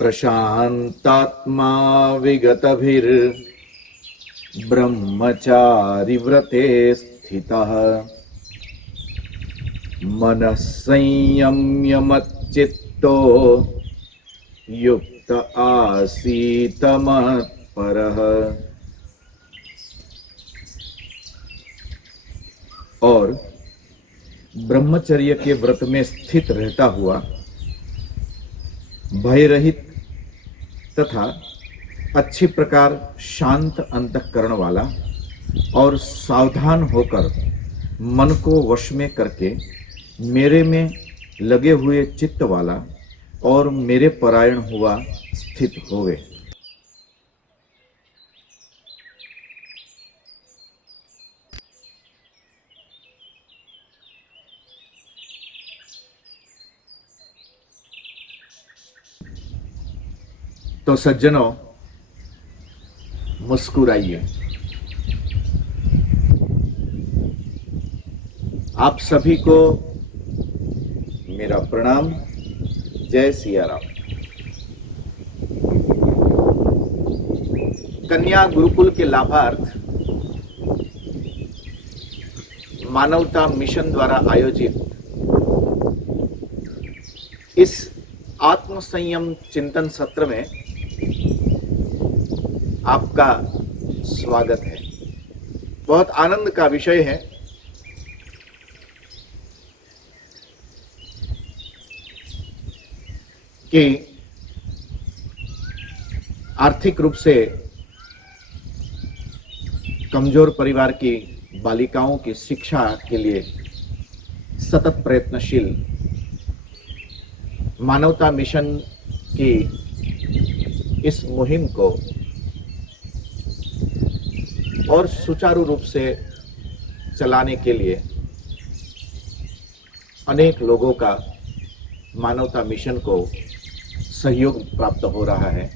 प्रशांतात्मा विगतभिर्ब्रह्मचारि व्रते स्थितः मनः संयम्य मच्चित्तो युक्त आसीत मत्परः। और ब्रह्मचर्य के व्रत में स्थित रहता हुआ भय रहित तथा अच्छी प्रकार शांत अंतःकरण वाला और सावधान होकर मन को वश में करके मेरे में लगे हुए चित्त वाला और मेरे परायण हुआ स्थित होवे। तो सज्जनों, मुस्कुराइए। आप सभी को मेरा प्रणाम। जय सिया राम। कन्या गुरुकुल के लाभार्थ मानवता मिशन द्वारा आयोजित इस आत्म संयम चिंतन सत्र में आपका स्वागत है। बहुत आनंद का विषय है कि आर्थिक रूप से कमजोर परिवार की बालिकाओं की शिक्षा के लिए सतत प्रयत्नशील मानवता मिशन की इस मुहिम को और सुचारू रूप से चलाने के लिए अनेक लोगों का मानवता मिशन को सहयोग प्राप्त हो रहा है।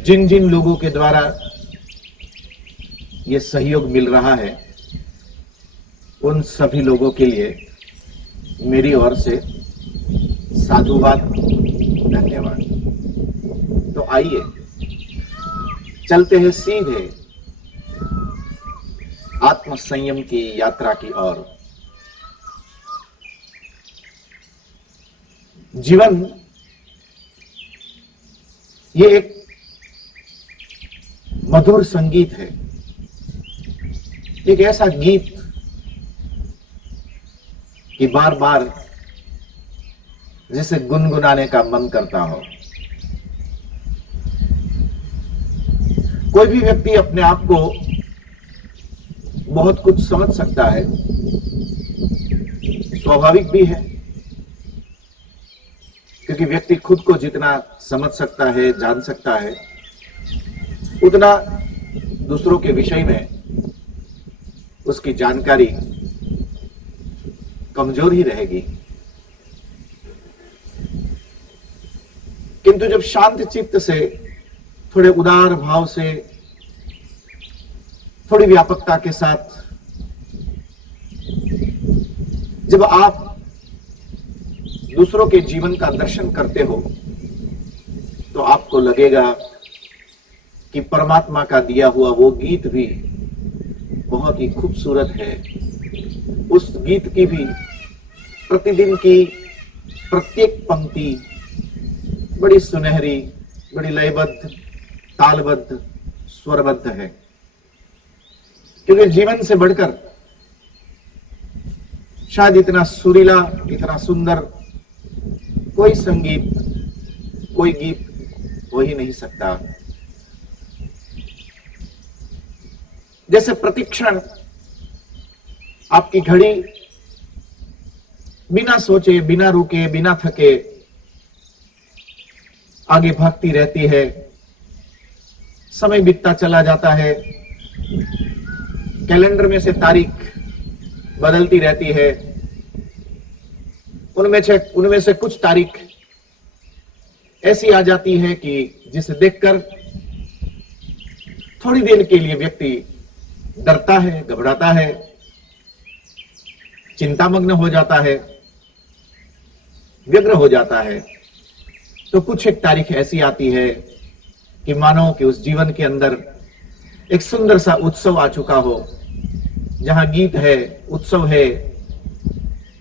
जिन जिन लोगों के द्वारा ये सहयोग मिल रहा है उन सभी लोगों के लिए मेरी ओर से साधुवाद, धन्यवाद। तो आइए चलते हैं सीधे आत्म संयम की यात्रा की ओर। जीवन ये एक मधुर संगीत है, एक ऐसा गीत कि बार बार जिसे गुनगुनाने का मन करता हो। कोई भी व्यक्ति अपने आप को बहुत कुछ समझ सकता है, स्वाभाविक भी है, क्योंकि व्यक्ति खुद को जितना समझ सकता है, जान सकता है, उतना दूसरों के विषय में उसकी जानकारी कमजोर ही रहेगी। किंतु जब शांत चित्त से, थोड़े उदार भाव से, थोड़ी व्यापकता के साथ जब आप दूसरों के जीवन का दर्शन करते हो तो आपको लगेगा कि परमात्मा का दिया हुआ वो गीत भी बहुत ही खूबसूरत है। उस गीत की भी प्रतिदिन की प्रत्येक पंक्ति बड़ी सुनहरी, बड़ी लयबद्ध, तालबद्ध, स्वरबद्ध है। क्योंकि जीवन से बढ़कर शायद इतना सुरीला, इतना सुंदर कोई संगीत, कोई गीत हो ही नहीं सकता। जैसे प्रतिक्षण आपकी घड़ी बिना सोचे, बिना रुके, बिना थके आगे भागती रहती है, समय बीतता चला जाता है, कैलेंडर में से तारीख बदलती रहती है। उनमें से कुछ तारीख ऐसी आ जाती है कि जिसे देखकर थोड़ी देर के लिए व्यक्ति डरता है, घबराता है, चिंतामग्न हो जाता है। व्यग्र हो जाता है, तो कुछ एक तारीख ऐसी आती है कि मानो कि उस जीवन के अंदर एक सुंदर सा उत्सव आ चुका हो, जहां गीत है, उत्सव है,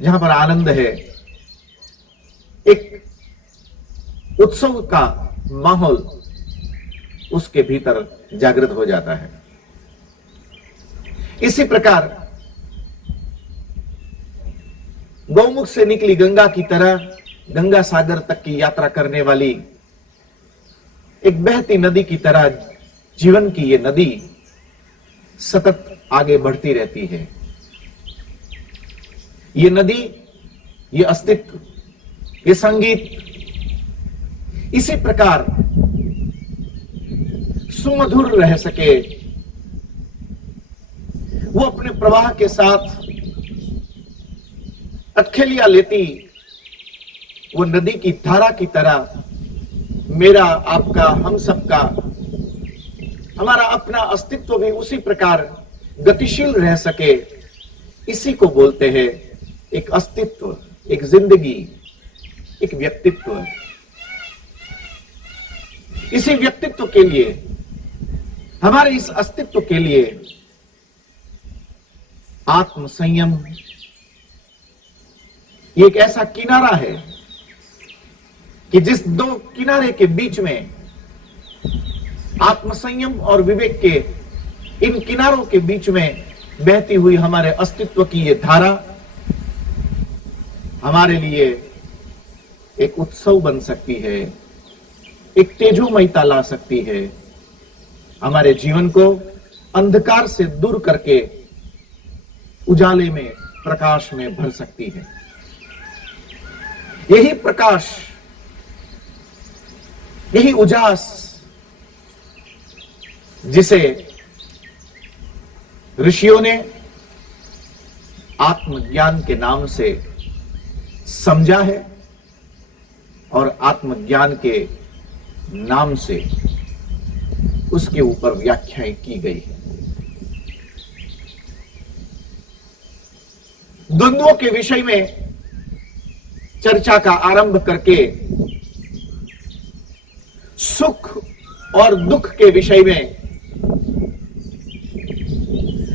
जहां पर आनंद है, एक उत्सव का माहौल उसके भीतर जागृत हो जाता है। इसी प्रकार गौमुख से निकली गंगा की तरह गंगा सागर तक की यात्रा करने वाली एक बहती नदी की तरह जीवन की ये नदी सतत आगे बढ़ती रहती है। ये नदी, ये अस्तित्व, ये संगीत इसी प्रकार सुमधुर रह सके, वो अपने प्रवाह के साथ अटखेलियां लेती वो नदी की धारा की तरह मेरा, आपका, हम सबका, हमारा अपना अस्तित्व भी उसी प्रकार गतिशील रह सके, इसी को बोलते हैं एक अस्तित्व, एक जिंदगी, एक व्यक्तित्व। इसी व्यक्तित्व के लिए, हमारे इस अस्तित्व के लिए आत्म संयम ये एक ऐसा किनारा है कि जिस दो किनारे के बीच में, आत्म संयम और विवेक के इन किनारों के बीच में बहती हुई हमारे अस्तित्व की ये धारा हमारे लिए एक उत्सव बन सकती है, एक तेजोमयता ला सकती है, हमारे जीवन को अंधकार से दूर करके उजाले में, प्रकाश में भर सकती है। यही प्रकाश, यही उजास जिसे ऋषियों ने आत्मज्ञान के नाम से समझा है और आत्मज्ञान के नाम से उसके ऊपर व्याख्याएं की गई है। द्वंद्वों के विषय में चर्चा का आरंभ करके सुख और दुख के विषय में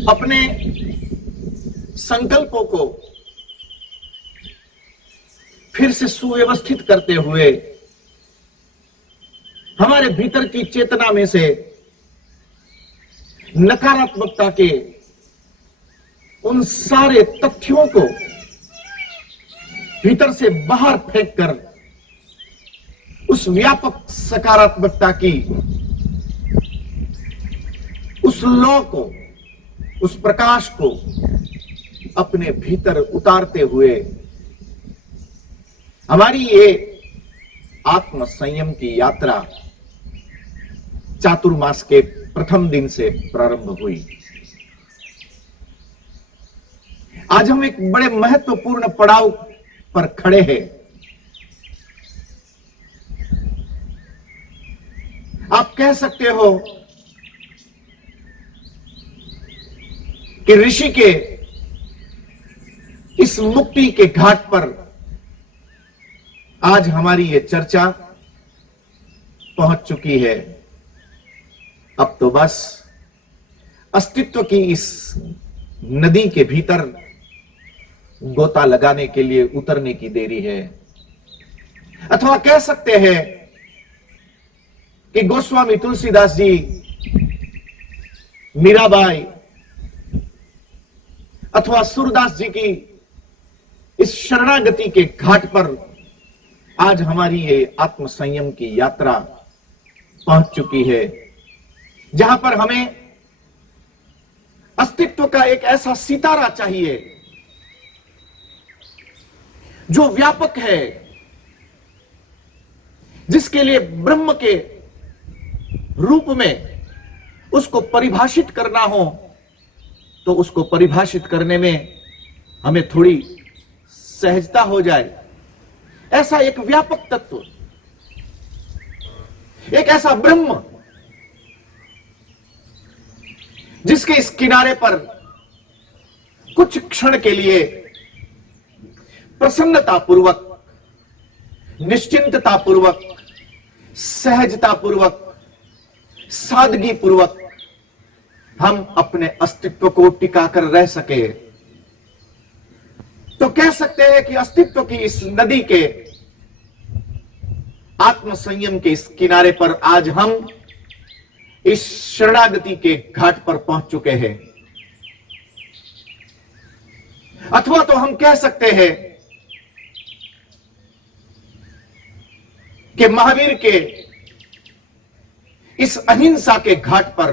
अपने संकल्पों को फिर से सुव्यवस्थित करते हुए हमारे भीतर की चेतना में से नकारात्मकता के उन सारे तथ्यों को भीतर से बाहर फेंककर उस व्यापक सकारात्मकता की, उस लौ को, उस प्रकाश को अपने भीतर उतारते हुए हमारी ये आत्म संयम की यात्रा चातुर्मास के प्रथम दिन से प्रारंभ हुई। आज हम एक बड़े महत्वपूर्ण पड़ाव पर खड़े हैं। आप कह सकते हो कि ऋषि के इस मुक्ति के घाट पर आज हमारी ये चर्चा पहुंच चुकी है। अब तो बस अस्तित्व की इस नदी के भीतर गोता लगाने के लिए उतरने की देरी है। अथवा कह सकते हैं कि गोस्वामी तुलसीदास जी, मीराबाई अथवा सूरदास जी की इस शरणागति के घाट पर आज हमारी ये आत्म संयम की यात्रा पहुंच चुकी है, जहां पर हमें अस्तित्व का एक ऐसा सितारा चाहिए जो व्यापक है, जिसके लिए ब्रह्म के रूप में उसको परिभाषित करना हो तो उसको परिभाषित करने में हमें थोड़ी सहजता हो जाए। ऐसा एक व्यापक तत्व, एक ऐसा ब्रह्म जिसके इस किनारे पर कुछ क्षण के लिए प्रसन्नता पूर्वक निश्चिंतता पूर्वक, सहजता पूर्वक, सादगी पूर्वक हम अपने अस्तित्व को टिकाकर रह सके, तो कह सकते हैं कि अस्तित्व की इस नदी के, आत्म संयम के इस किनारे पर आज हम इस शरणागति के घाट पर पहुंच चुके हैं। अथवा तो हम कह सकते हैं कि महावीर के इस अहिंसा के घाट पर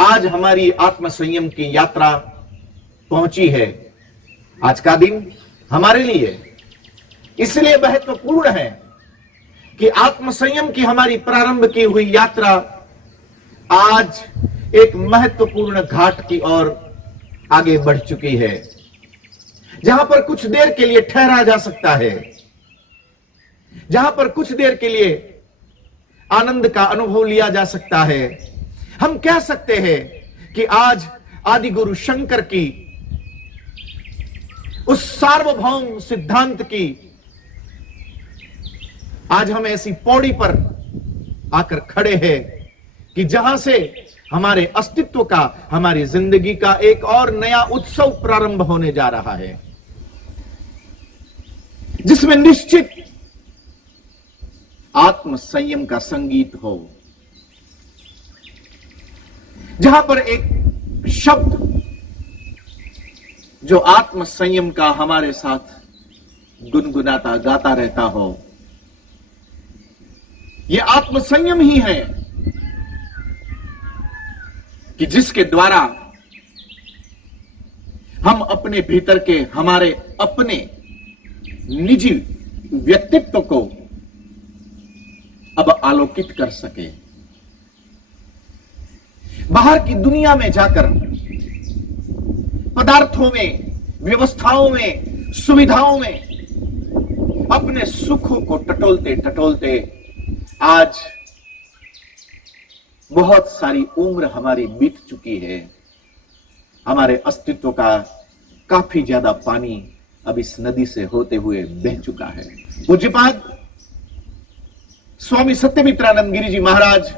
आज हमारी आत्म संयम की यात्रा पहुंची है। आज का दिन हमारे लिए इसलिए महत्वपूर्ण है कि आत्म संयम की हमारी प्रारंभ की हुई यात्रा आज एक महत्वपूर्ण घाट की ओर आगे बढ़ चुकी है, जहां पर कुछ देर के लिए ठहरा जा सकता है, जहां पर कुछ देर के लिए आनंद का अनुभव लिया जा सकता है। हम कह सकते हैं कि आज आदि गुरु शंकर की उस सार्वभौम सिद्धांत की आज हम ऐसी पौड़ी पर आकर खड़े हैं कि जहां से हमारे अस्तित्व का, हमारी जिंदगी का एक और नया उत्सव प्रारंभ होने जा रहा है, जिसमें निश्चित आत्म संयम का संगीत हो, जहां पर एक शब्द जो आत्म संयम का हमारे साथ गुनगुनाता गाता रहता हो। यह आत्म संयम ही है कि जिसके द्वारा हम अपने भीतर के, हमारे अपने निजी व्यक्तित्व को अब आलोकित कर सके। बाहर की दुनिया में जाकर पदार्थों में, व्यवस्थाओं में, सुविधाओं में अपने सुखों को टटोलते टटोलते आज बहुत सारी उम्र हमारी बीत चुकी है। हमारे अस्तित्व का काफी ज्यादा पानी अब इस नदी से होते हुए बह चुका है। पूज्यपाद स्वामी सत्यमित्रानंद गिरि जी महाराज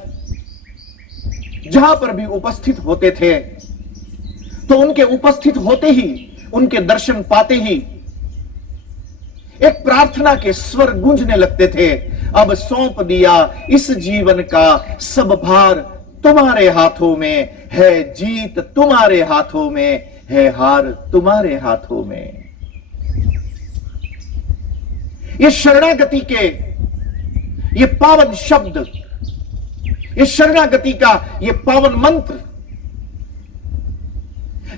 जहां पर भी उपस्थित होते थे, तो उनके उपस्थित होते ही, उनके दर्शन पाते ही एक प्रार्थना के स्वर गूंजने लगते थे। अब सौंप दिया इस जीवन का सब भार तुम्हारे हाथों में है, जीत तुम्हारे हाथों में है, हार तुम्हारे हाथों में। ये शरणागति के ये पावन शब्द, ये शरणागति का ये पावन मंत्र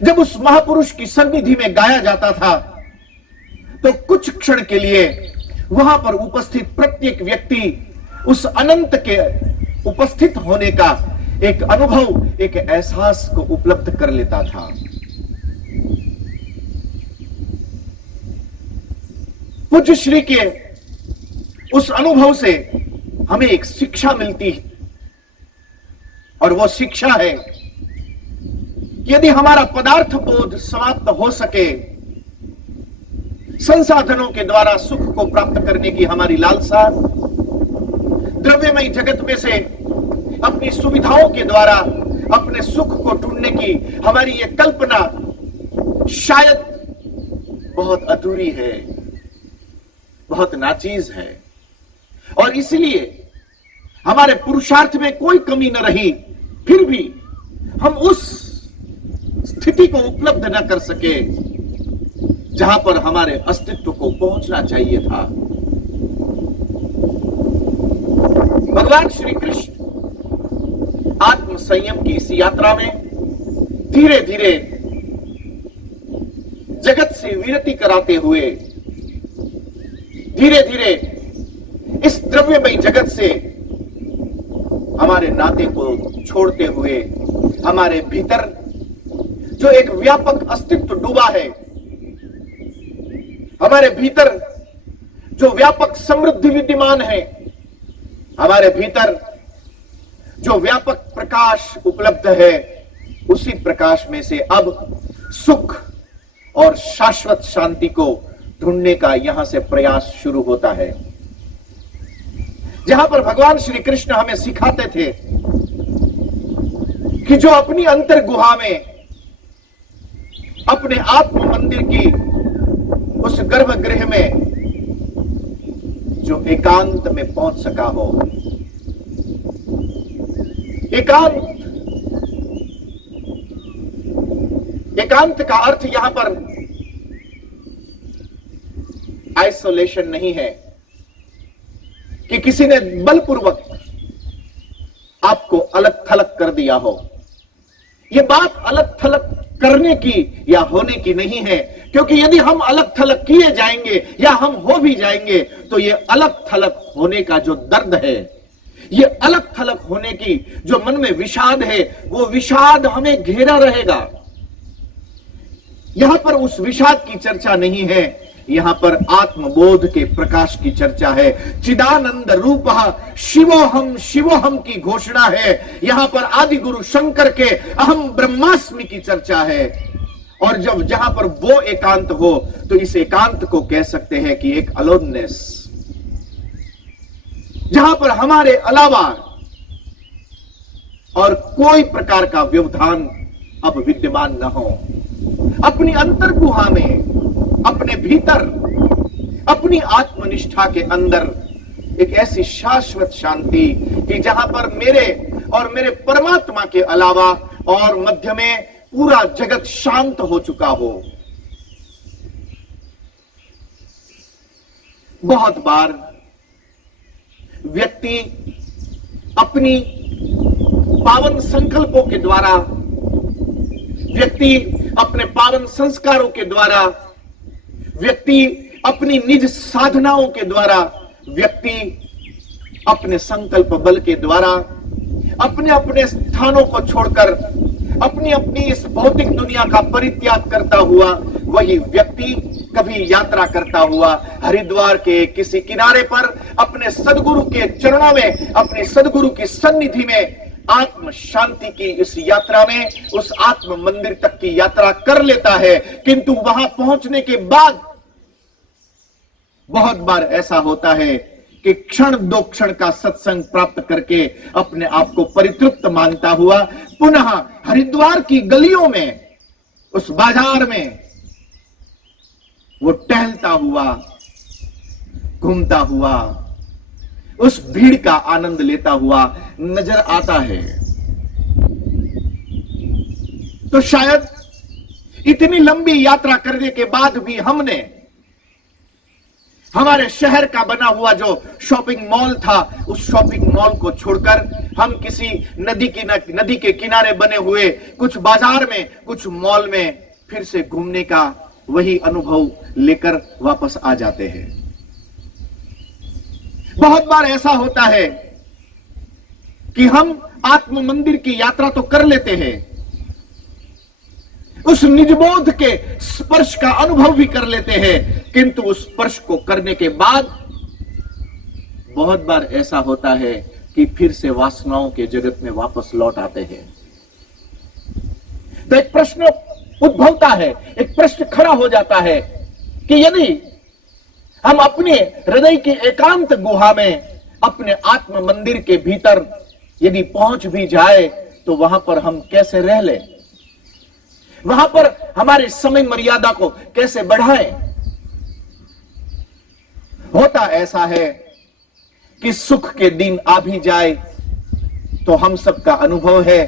जब उस महापुरुष की सन्निधि में गाया जाता था, तो कुछ क्षण के लिए वहां पर उपस्थित प्रत्येक व्यक्ति उस अनंत के उपस्थित होने का एक अनुभव, एक एहसास को उपलब्ध कर लेता था। पूज्य श्री के उस अनुभव से हमें एक शिक्षा मिलती है, और वो शिक्षा है कि यदि हमारा पदार्थ बोध समाप्त हो सके, संसाधनों के द्वारा सुख को प्राप्त करने की हमारी लालसा, द्रव्यमय जगत में से अपनी सुविधाओं के द्वारा अपने सुख को ढूंढने की हमारी ये कल्पना शायद बहुत अधूरी है, बहुत नाचीज है, और इसलिए हमारे पुरुषार्थ में कोई कमी न रही, फिर भी हम उस स्थिति को उपलब्ध न कर सके जहां पर हमारे अस्तित्व को पहुंचना चाहिए था। भगवान श्री कृष्ण आत्म संयम की इस यात्रा में धीरे धीरे जगत से विरति कराते हुए, धीरे धीरे इस द्रव्यमय जगत से हमारे नाते को छोड़ते हुए, हमारे भीतर जो एक व्यापक अस्तित्व डूबा है, हमारे भीतर जो व्यापक समृद्धि विद्यमान है, हमारे भीतर जो व्यापक प्रकाश उपलब्ध है, उसी प्रकाश में से अब सुख और शाश्वत शांति को ढूंढने का यहां से प्रयास शुरू होता है, जहां पर भगवान श्री कृष्ण हमें सिखाते थे कि जो अपनी अंतर गुहा में अपने आत्म मंदिर की उस गर्भगृह में जो एकांत में पहुंच सका हो, एकांत का अर्थ यहां पर आइसोलेशन नहीं है कि किसी ने बलपूर्वक आपको अलग थलग कर दिया हो। यह बात अलग थलग करने की या होने की नहीं है, क्योंकि यदि हम अलग थलग किए जाएंगे या हम हो भी जाएंगे तो यह अलग थलग होने का जो दर्द है, यह अलग थलग होने की जो मन में विषाद है, वो विषाद हमें घेरा रहेगा। यहां पर उस विषाद की चर्चा नहीं है, यहां पर आत्मबोध के प्रकाश की चर्चा है। चिदानंद रूप शिवोहम शिवोहम की घोषणा है। यहां पर आदि गुरु शंकर के अहम ब्रह्मास्मि की चर्चा है। और जब जहां पर वो एकांत हो तो इस एकांत को कह सकते हैं कि एक अलोननेस, जहां पर हमारे अलावा और कोई प्रकार का व्यवधान अब विद्यमान न हो। अपनी अंतर गुहा में, अपने भीतर, अपनी आत्मनिष्ठा के अंदर एक ऐसी शाश्वत शांति कि जहां पर मेरे और मेरे परमात्मा के अलावा और मध्य में पूरा जगत शांत हो चुका हो। बहुत बार व्यक्ति अपनी पावन संकल्पों के द्वारा, व्यक्ति अपने पावन संस्कारों के द्वारा, व्यक्ति अपनी निज साधनाओं के द्वारा, व्यक्ति अपने संकल्प बल के द्वारा अपने अपने स्थानों को छोड़कर अपनी अपनी इस भौतिक दुनिया का परित्याग करता हुआ वही व्यक्ति कभी यात्रा करता हुआ हरिद्वार के किसी किनारे पर अपने सदगुरु के चरणों में, अपने सदगुरु की सन्निधि में आत्म शांति की इस यात्रा में उस आत्म मंदिर तक की यात्रा कर लेता है। किंतु वहां पहुंचने के बाद बहुत बार ऐसा होता है कि क्षण दो क्षण का सत्संग प्राप्त करके अपने आप को परितृप्त मानता हुआ पुनः हरिद्वार की गलियों में, उस बाजार में वो टहलता हुआ, घूमता हुआ, उस भीड़ का आनंद लेता हुआ नजर आता है। तो शायद इतनी लंबी यात्रा करने के बाद भी हमने हमारे शहर का बना हुआ जो शॉपिंग मॉल था, उस शॉपिंग मॉल को छोड़कर हम किसी नदी के किनारे बने हुए कुछ बाजार में, कुछ मॉल में फिर से घूमने का वही अनुभव लेकर वापस आ जाते हैं। बहुत बार ऐसा होता है कि हम आत्म मंदिर की यात्रा तो कर लेते हैं, उस निजबोध के स्पर्श का अनुभव भी कर लेते हैं, किंतु उस स्पर्श को करने के बाद बहुत बार ऐसा होता है कि फिर से वासनाओं के जगत में वापस लौट आते हैं। तो एक प्रश्न उद्भवता है, एक प्रश्न खड़ा हो जाता है कि यदि हम अपने हृदय की एकांत गुहा में, अपने आत्म मंदिर के भीतर यदि पहुंच भी जाए तो वहां पर हम कैसे रह लें, वहां पर हमारे समय मर्यादा को कैसे बढ़ाएं। होता ऐसा है कि सुख के दिन आ भी जाए तो हम सबका अनुभव है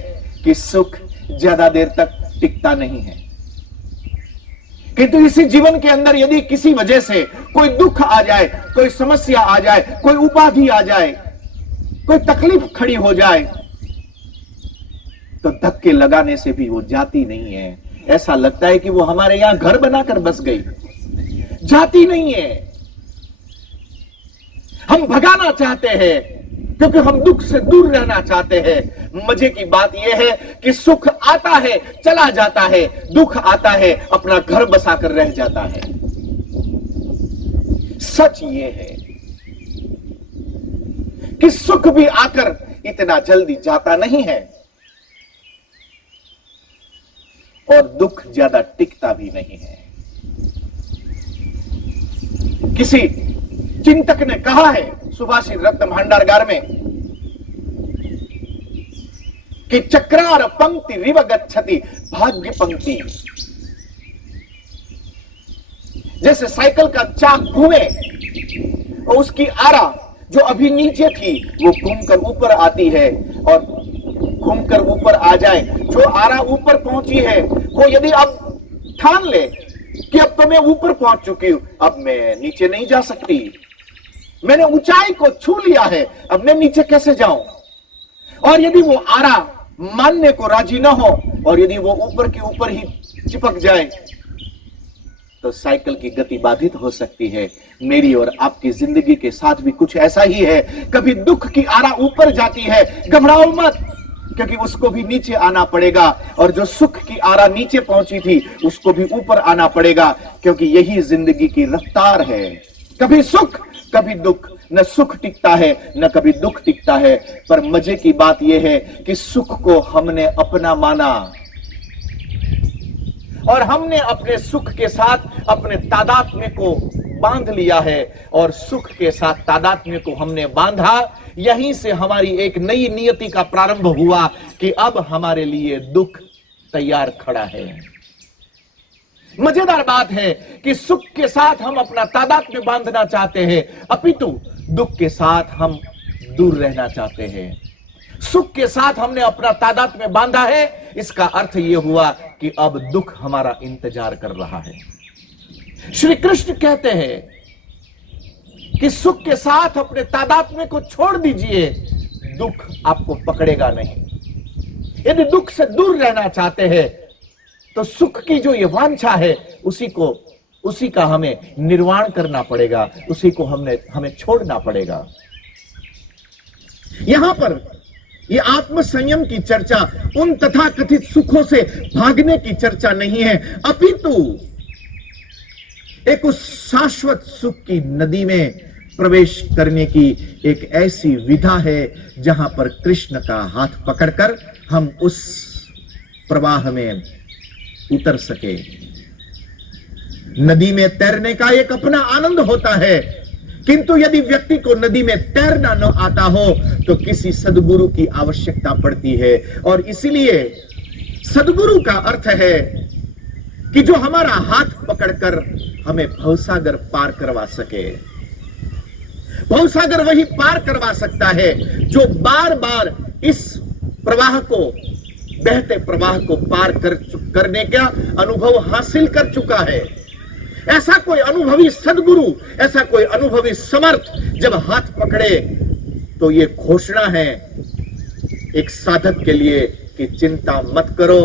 कि सुख ज्यादा देर तक टिकता नहीं है। किंतु इसी जीवन के अंदर यदि किसी वजह से कोई दुख आ जाए, कोई समस्या आ जाए, कोई उपाधि आ जाए, कोई तकलीफ खड़ी हो जाए, तो धक्के लगाने से भी वो जाती नहीं है। ऐसा लगता है कि वो हमारे यहां घर बनाकर बस गई, जाती नहीं है। हम भगाना चाहते हैं क्योंकि हम दुख से दूर रहना चाहते हैं। मजे की बात यह है कि सुख आता है, चला जाता है, दुख आता है, अपना घर बसाकर रह जाता है। सच ये है कि सुख भी आकर इतना जल्दी जाता नहीं है और दुख ज्यादा टिकता भी नहीं है। किसी चिंतक ने कहा है सुभाषित रत्न भंडारगार में कि चक्रार पंक्ति रिव गच्छति भाग्य पंक्ति। जैसे साइकिल का चाक घूमे और उसकी आरा जो अभी नीचे थी वो घूमकर ऊपर आती है, और घूमकर ऊपर आ जाए। जो आरा ऊपर पहुंची है वो यदि अब ठान ले कि अब तो मैं ऊपर पहुंच चुकी हूं, अब मैं नीचे नहीं जा सकती, मैंने ऊंचाई को छू लिया है, अब मैं नीचे कैसे जाऊं। और यदि वो आरा मानने को राजी ना हो और यदि वो ऊपर के ऊपर ही चिपक जाए तो साइकिल की गति बाधित हो सकती है। मेरी और आपकी जिंदगी के साथ भी कुछ ऐसा ही है। कभी दुख की आरा ऊपर जाती है, घबराओ मत, क्योंकि उसको भी नीचे आना पड़ेगा, और जो सुख की आरा नीचे पहुंची थी उसको भी ऊपर आना पड़ेगा, क्योंकि यही जिंदगी की रफ्तार है। कभी सुख कभी दुख, न सुख टिकता है न कभी दुख टिकता है। पर मजे की बात यह है कि सुख को हमने अपना माना और हमने अपने सुख के साथ अपने तादात्म्य को बांध लिया है, और सुख के साथ तादात्म्य को हमने बांधा। यहीं से हमारी एक नई नियति का प्रारंभ हुआ कि अब हमारे लिए दुख तैयार खड़ा है। मजेदार बात है कि सुख के साथ हम अपना तादात्म्य बांधना चाहते हैं, अपितु दुख के साथ हम दूर रहना चाहते हैं। सुख के साथ हमने अपना तादात्म्य बांधा है, इसका अर्थ यह हुआ कि अब दुख हमारा इंतजार कर रहा है। श्री कृष्ण कहते हैं कि सुख के साथ अपने तादात्म्य को छोड़ दीजिए, दुख आपको पकड़ेगा नहीं। यदि दुख से दूर रहना चाहते हैं तो सुख की जो ये वांछा है उसी का हमें निर्वाण करना पड़ेगा, उसी को हमें छोड़ना पड़ेगा। यहां पर ये आत्म संयम की चर्चा उन तथाकथित सुखों से भागने की चर्चा नहीं है, अपितु एक उस शाश्वत सुख की नदी में प्रवेश करने की एक ऐसी विधा है जहां पर कृष्ण का हाथ पकड़कर हम उस प्रवाह में उतर सके। नदी में तैरने का एक अपना आनंद होता है, किंतु यदि व्यक्ति को नदी में तैरना न आता हो तो किसी सद्गुरु की आवश्यकता पड़ती है। और इसीलिए सद्गुरु का अर्थ है कि जो हमारा हाथ पकड़कर हमें भवसागर पार करवा सके। भवसागर वही पार करवा सकता है जो बार बार इस प्रवाह को, बहते प्रवाह को पार करने का अनुभव हासिल कर चुका है। ऐसा कोई अनुभवी सद्गुरु, ऐसा कोई अनुभवी समर्थ जब हाथ पकड़े तो ये घोषणा है एक साधक के लिए कि चिंता मत करो,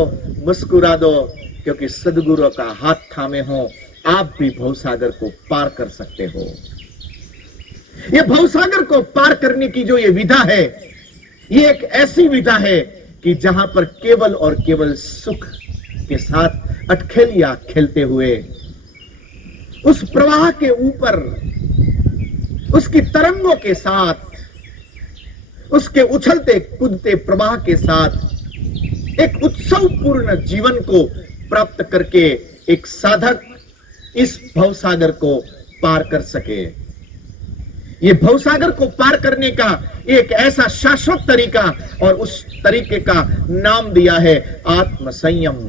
मुस्कुरा दो, क्योंकि सद्गुरु का हाथ थामे हो आप भी भवसागर को पार कर सकते हो। ये भवसागर को पार करने की जो ये विधा है, ये एक ऐसी विधा है कि जहां पर केवल और केवल सुख के साथ अटखेलियां खेलते हुए उस प्रवाह के ऊपर उसकी तरंगों के साथ, उसके उछलते कूदते प्रवाह के साथ एक उत्सवपूर्ण जीवन को प्राप्त करके एक साधक इस भवसागर को पार कर सके। ये भवसागर को पार करने का एक ऐसा शाश्वत तरीका, और उस तरीके का नाम दिया है आत्म संयम।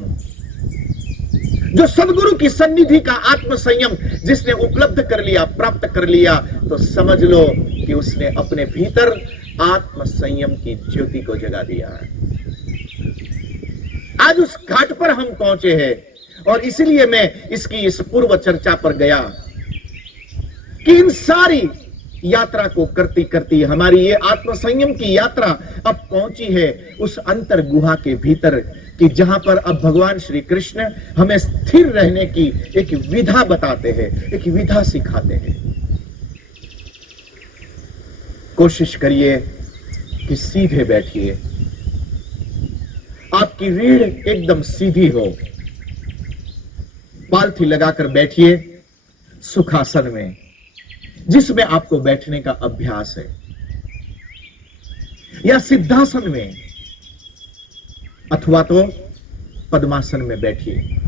जो सद्गुरु की सन्निधि का आत्म संयम जिसने उपलब्ध कर लिया, प्राप्त कर लिया, तो समझ लो कि उसने अपने भीतर आत्म संयम की ज्योति को जगा दिया। आज उस घाट पर हम पहुंचे हैं, और इसलिए मैं इसकी इस पूर्व चर्चा पर गया कि इन सारी यात्रा को करती करती हमारी ये आत्म संयम की यात्रा अब पहुंची है उस अंतर गुहा के भीतर, कि जहां पर अब भगवान श्री कृष्ण हमें स्थिर रहने की एक विधा बताते हैं, एक विधा सिखाते हैं। कोशिश करिए कि सीधे बैठिए, आपकी रीढ़ एकदम सीधी हो, पालथी लगाकर बैठिए सुखासन में, जिसमें आपको बैठने का अभ्यास है, या सिद्धासन में, अथवा तो पद्मासन में बैठिए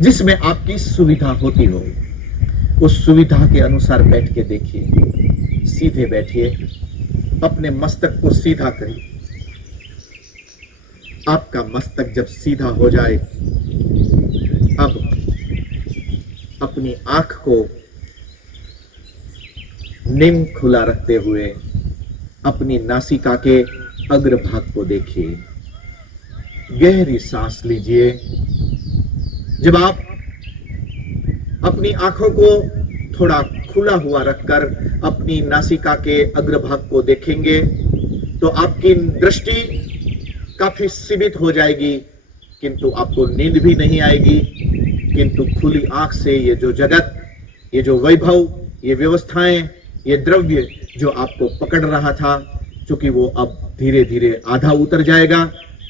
जिसमें आपकी सुविधा होती हो। उस सुविधा के अनुसार बैठ के देखिए, सीधे बैठिए, अपने मस्तक को सीधा करिए। आपका मस्तक जब सीधा हो जाए, अब अपनी आंख को निम खुला रखते हुए अपनी नासिका के अग्रभाग को देखिए। गहरी सांस लीजिए। जब आप अपनी आंखों को थोड़ा खुला हुआ रखकर अपनी नासिका के अग्रभाग को देखेंगे तो आपकी दृष्टि काफी सीमित हो जाएगी, किंतु आपको नींद भी नहीं आएगी। किंतु खुली आंख से ये जो जगत, ये जो वैभव, ये व्यवस्थाएं, ये द्रव्य जो आपको पकड़ रहा था, चूंकि वो अब धीरे धीरे आधा उतर जाएगा,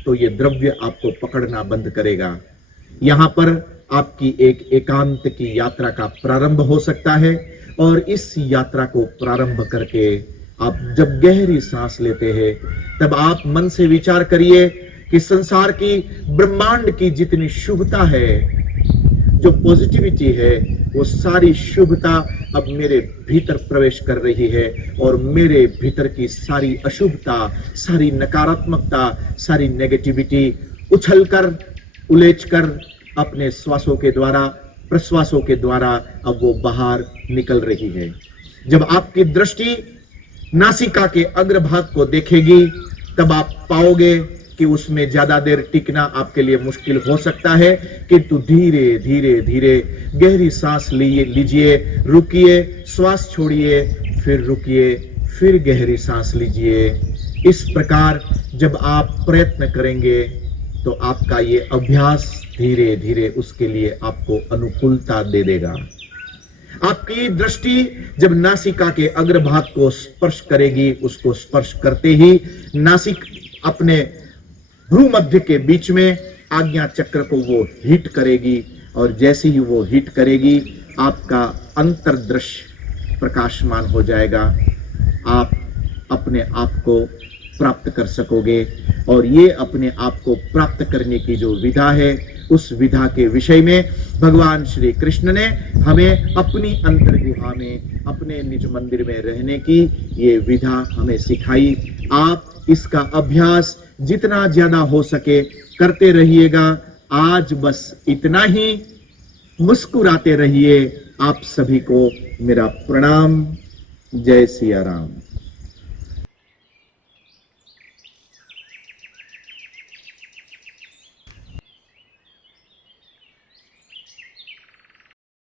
तो ये द्रव्य आपको पकड़ना बंद करेगा। यहां पर आपकी एक एकांत की यात्रा का प्रारंभ हो सकता है। और इस यात्रा को प्रारंभ करके आप जब गहरी सांस लेते हैं, तब आप मन से विचार करिए कि संसार की, ब्रह्मांड की जितनी शुभता है, जो पॉजिटिविटी है, वो सारी शुभता अब मेरे भीतर प्रवेश कर रही है और मेरे भीतर की सारी अशुभता, सारी नकारात्मकता, सारी नेगेटिविटी उछलकर, उलेचकर अपने श्वासों के द्वारा, प्रश्वासों के द्वारा अब वो बाहर निकल रही है। जब आपकी दृष्टि नासिका के अग्रभाग को देखेगी, तब आप पाओगे कि उसमें ज्यादा देर टिकना आपके लिए मुश्किल हो सकता है, किंतु धीरे धीरे धीरे गहरी सांस लीजिए, रुकिए, श्वास छोड़िए, फिर रुकिए, फिर गहरी सांस लीजिए। इस प्रकार जब आप प्रयत्न करेंगे तो आपका ये अभ्यास धीरे धीरे उसके लिए आपको अनुकूलता दे देगा। आपकी दृष्टि जब नासिका के अग्रभाग को स्पर्श करेगी, उसको स्पर्श करते ही नासिक अपने भ्रूमध्य के बीच में आज्ञा चक्र को वो हिट करेगी, और जैसे ही वो हिट करेगी, आपका अंतर्दृश्य प्रकाशमान हो जाएगा। आप अपने आप को प्राप्त कर सकोगे। और ये अपने आप को प्राप्त करने की जो विधा है, उस विधा के विषय में भगवान श्री कृष्ण ने हमें अपनी अंतर्गुहा में, अपने निज मंदिर में रहने की ये विधा हमें सिखाई। आप इसका अभ्यास जितना ज्यादा हो सके करते रहिएगा। आज बस इतना ही। मुस्कुराते रहिए। आप सभी को मेरा प्रणाम। जय सिया राम।